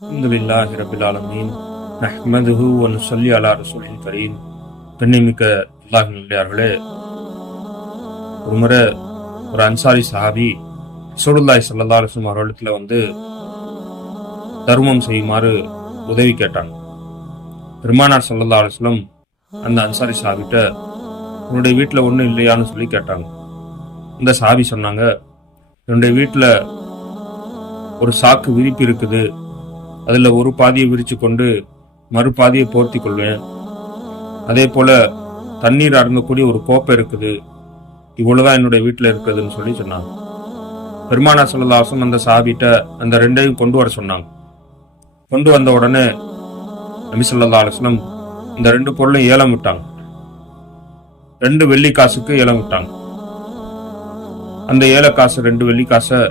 அல்ஹம்துலில்லாஹி ரப்பில் ஆலமீன் நஹ்மதுஹு வ நுஸல்லி அலா ரசூலில் கரீம். பெண்ணிமிக்க அல்லாஹ்வின் நல்லடியார்களே, ஒருமுறை ஒரு அன்சாரி சஹாபி ரசூலுல்லாஹி ஸல்லல்லாஹு அலைஹி வஸல்லம் அவர்களிடத்துல தர்மம் செய்யுமாறு உதவி கேட்டாங்க. பெருமானார் ஸல்லல்லாஹு அலைஹி வஸல்லம் அந்த அன்சாரி சஹாபிட்ட உன்னுடைய வீட்டில் ஒன்றும் இல்லையான்னு சொல்லி கேட்டாங்க. இந்த சஹாபி சொன்னாங்க, என்னுடைய வீட்டில் ஒரு சாக்கு விரிப்பு இருக்குது, அதில் ஒரு பாதியை விரித்து கொண்டு மறுபாதியை போர்த்தி கொள்வேன். அதே போல தண்ணீர் அருந்தக்கூடிய ஒரு கோப்பை இருக்குது, இவ்வளவுதான் என்னுடைய வீட்டில் இருக்குதுன்னு சொல்லி சொன்னாங்க. பெருமானார் ஸல்லல்லாஹு அலைஹி வஸல்லம் அந்த சஹாபிட்ட அந்த ரெண்டையும் கொண்டு வர சொன்னாங்க. கொண்டு வந்த உடனே நபி ஸல்லல்லாஹு அலைஹி வஸல்லம் இந்த ரெண்டு பொருளையும் ஏலம் விட்டாங்க. 2 வெள்ளி காசுக்கு ஏலம் விட்டாங்க. அந்த ஏல காசு 2 வெள்ளி காசை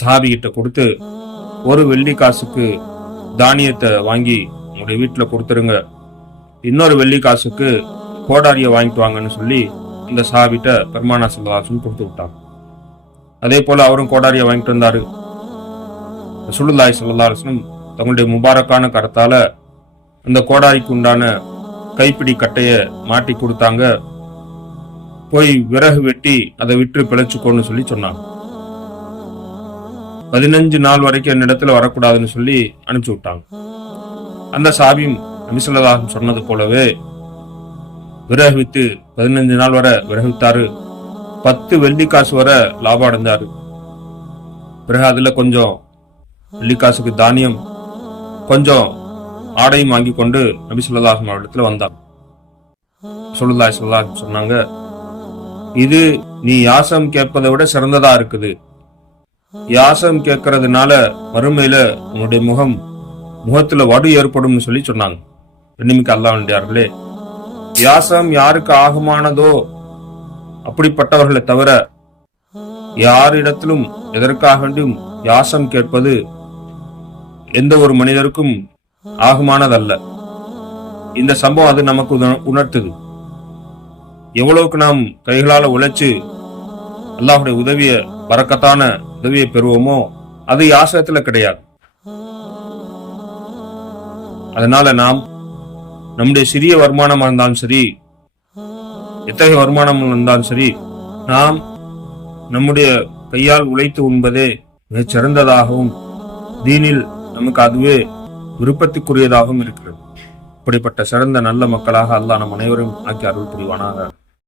சஹாபி கிட்ட கொடுத்து, 1 வெள்ளி காசுக்கு தானியத்தை வாங்கி உங்களுடைய வீட்டில் கொடுத்துருங்க, இன்னொரு வெள்ளி காசுக்கு கோடாரியை வாங்கிட்டு வாங்கன்னு சொல்லி இந்த சஹாபிட்ட பெருமானார் ஸல்லல்லாஹு அலைஹி வஸல்லம் கொடுத்து விட்டாங்க. அதே போல அவரும் கோடாரியை வாங்கிட்டு வந்தாரு. ரசூலுல்லாஹி ஸல்லல்லாஹு அலைஹி வஸல்லம் தங்களுடைய முபாரக்கான கரத்தால அந்த கோடாரிக்கு உண்டான கைப்பிடி கட்டைய மாட்டி கொடுத்தாங்க. போய் விறகு வெட்டி அதை விற்று பிழைச்சுக்கோன்னு சொல்லி சொன்னாங்க. 15 நாள் வரைக்கும் என்னிடத்துல வரக்கூடாதுன்னு சொல்லி அனுப்பிச்சு விட்டாங்க. அந்த சாபியும் நபி ஸல்லல்லாஹு அலைஹி வஸல்லம் சொன்னது போலவே விறகு வித்து 15 நாள் வரை விறகு வித்தாரு. 10 வெள்ளி காசு வரை லாபம் அடைந்தாரு. பிறகு அதுல கொஞ்சம் வெள்ளி காசுக்கு தானியம், கொஞ்சம் ஆடையும் வாங்கி கொண்டு நபி ஸல்லல்லாஹு அலைஹி வஸல்லம் இடத்துல வந்தாங்க. ரசூலுல்லாஹி ஸல்லல்லாஹு அலைஹி வஸல்லம் சொன்னாங்க, இது நீ யாசம் கேட்பதை விட சிறந்ததா இருக்குது. யாசம் கேட்கறதுனால மறுமையில உன்னுடைய முகத்துல வடு ஏற்படும் சொல்லி சொன்னாங்க. பெண்ணிமிக்க அல்லாஹ்வின்டியார்களே, யாசம் யாருக்கு ஆகுமானதோ அப்படிப்பட்டவர்களை தவிர யாரிடத்திலும் எதற்காக வேண்டியும் யாசம் கேட்பது எந்த ஒரு மனிதருக்கும் ஆகுமானதல்ல. இந்த சம்பவம் அது நமக்கு உணர்த்துது. எவ்வளவுக்கு நாம் கைகளால உழைச்சு அல்லாஹ்வுடைய உதவிய பரக்கத்தான உதவியை பெறுவோமோ அது யாசகத்துல கிடையாது. அதனால நாம் நம்முடைய சிறிய வருமானமா இருந்தாலும் சரி, எத்தகைய வருமானம் இருந்தாலும் சரி, நாம் நம்முடைய கையால் உழைத்து உண்பதே மிகச் சிறந்ததாகவும் தீனில் நமக்கு அதுவே விருப்பத்துக்குரியதாகவும் இருக்கிறது. இப்படிப்பட்ட சிறந்த நல்ல மக்களாக அல்லாஹ் நம் அனைவரும் ஆக்கி அருள் புரிவானாக.